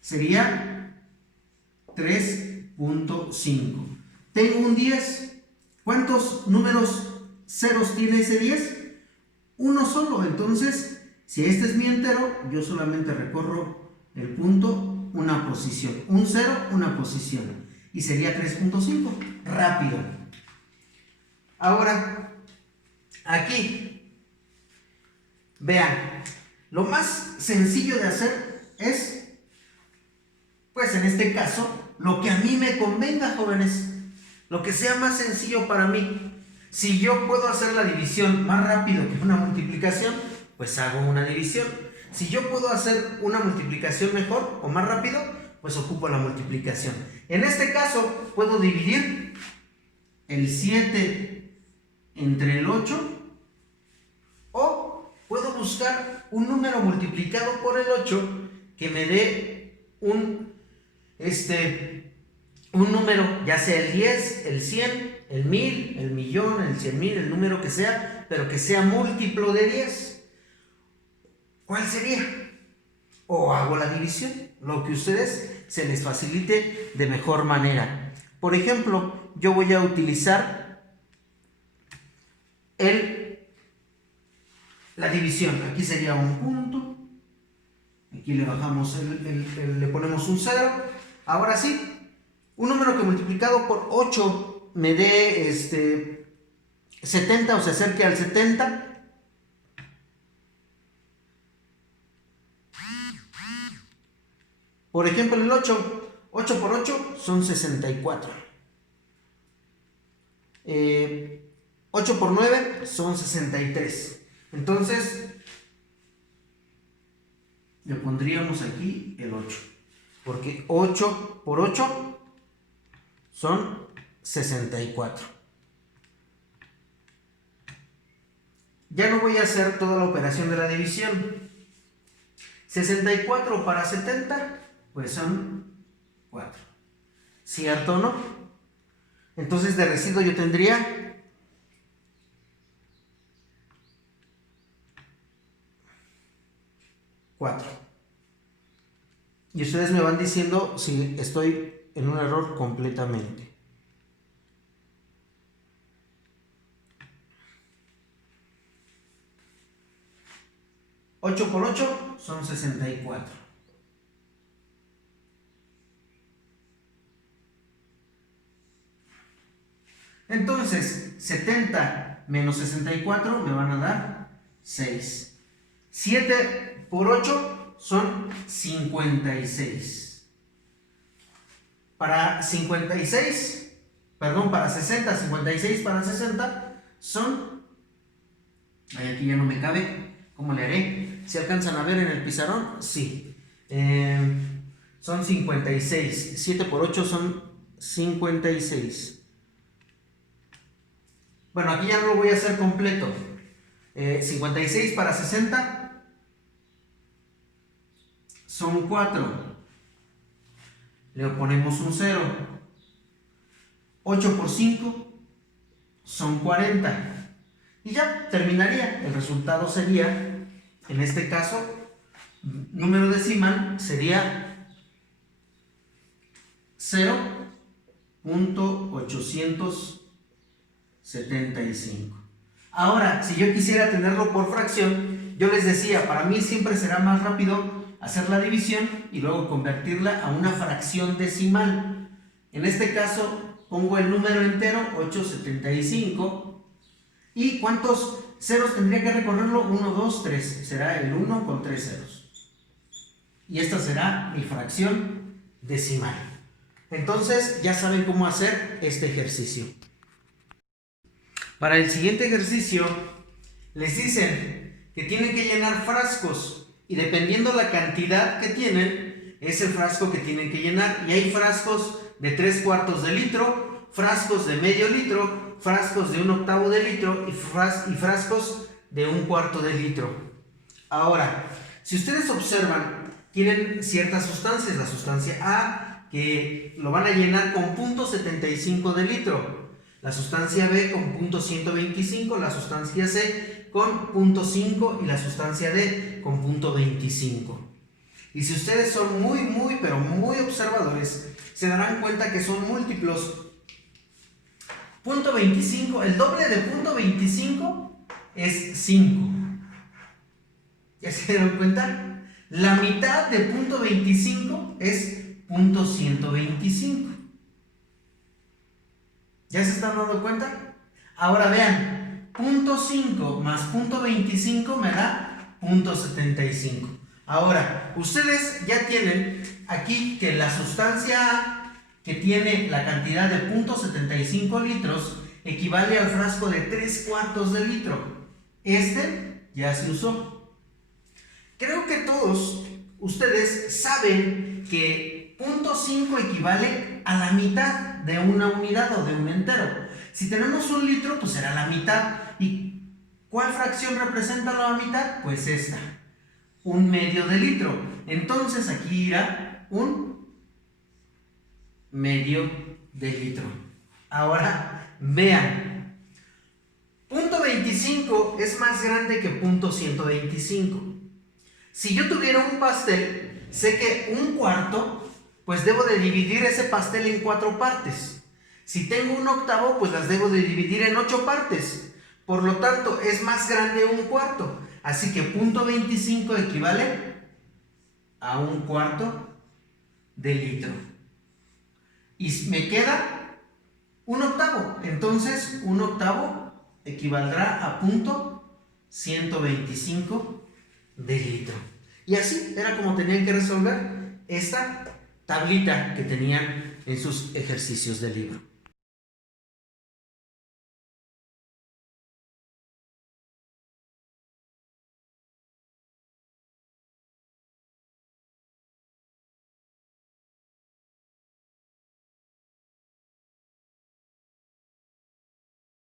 sería 3.5. Tengo un 10. ¿Cuántos números ceros tiene ese 10? Uno solo. Entonces, si este es mi entero, yo solamente recorro el punto una posición. Un 0, una posición. Y sería 3.5. Rápido. Ahora, aquí, vean, lo más sencillo de hacer es, pues en este caso, lo que a mí me convenga, jóvenes. Lo que sea más sencillo para mí. Si yo puedo hacer la división más rápido que una multiplicación, pues hago una división. Si yo puedo hacer una multiplicación mejor o más rápido, pues ocupo la multiplicación. En este caso, puedo dividir el 7 entre el 8, o puedo buscar un número multiplicado por el 8 que me dé un número, ya sea el 10, el 100, el 1000, el millón, el 100,000, el número que sea, pero que sea múltiplo de 10. ¿Cuál sería? O hago la división, lo que a ustedes se les facilite de mejor manera. Por ejemplo, yo voy a utilizar la división. Aquí sería un punto, aquí le bajamos le ponemos un 0. Ahora sí, un número que multiplicado por 8 me dé 70 o se acerque al 70. Por ejemplo, el 8 por 8 son 64. 8 por 9 son 63. Entonces, le pondríamos aquí el 8. Porque 8 por 8 son 64. Ya no voy a hacer toda la operación de la división. 64 para 70, pues son 4. ¿Cierto o no? Entonces de residuo yo tendría 4. Y ustedes me van diciendo si estoy en un error completamente. ¿8 por 8 son 64? Entonces, 70 menos 64 me van a dar 6. 7 por 8 son 56. Para 56, perdón, para 60, 56 para 60 son, aquí ya no me cabe, ¿cómo le haré? ¿Se alcanzan a ver en el pizarrón? Sí. Son 56. 7 por 8 son 56. Bueno, aquí ya no lo voy a hacer completo. 56 para 60 son 4. Le ponemos un 0. 8 por 5 son 40. Y ya terminaría. El resultado sería, en este caso, número decimal sería 0.875. Ahora, si yo quisiera tenerlo por fracción, yo les decía, para mí siempre será más rápido hacer la división y luego convertirla a una fracción decimal. En este caso, pongo el número entero, 875. ¿Y cuántos ceros tendría que recorrerlo? 1, 2, 3. Será el 1 con 3 ceros. Y esta será mi fracción decimal. Entonces, ya saben cómo hacer este ejercicio. Para el siguiente ejercicio, les dicen que tienen que llenar frascos. Y dependiendo la cantidad que tienen, es el frasco que tienen que llenar. Y hay frascos de 3/4 de litro, frascos de medio litro, frascos de 1/8 de litro y frascos de 1/4 de litro. Ahora, si ustedes observan, tienen ciertas sustancias. La sustancia A, que lo van a llenar con 0.75 de litro. La sustancia B con 0.125, la sustancia C con 0.5 y la sustancia D con 0.25. Y si ustedes son pero muy observadores, se darán cuenta que son múltiplos. Punto 25, el doble de punto 25 es 5. ¿Ya se dieron cuenta? La mitad de punto 25 es punto 125. ¿Ya se están dando cuenta? Ahora vean, punto 5 más punto 25 me da punto 75. Ahora, ustedes ya tienen aquí que la sustancia A, que tiene la cantidad de punto 75 litros, equivale al frasco de 3/4 de litro. Este ya se usó. Creo que todos ustedes saben que punto 5 equivale a la mitad de una unidad o de un entero. Si tenemos un litro, pues será la mitad. ¿Y cuál fracción representa la mitad? Pues esta, 1/2 de litro. Entonces aquí irá 1/2 de litro. Ahora vean, punto 25 es más grande que punto 125. Si yo tuviera un pastel, sé que 1/4, pues debo de dividir ese pastel en 4 partes. Si tengo 1/8, pues las debo de dividir en 8 partes. Por lo tanto, es más grande 1/4. Así que punto 25 equivale a 1/4 de litro. Y me queda 1/8. Entonces, 1/8 equivaldrá a punto 125 de litro. Y así era como tenían que resolver esta tablita que tenían en sus ejercicios del libro.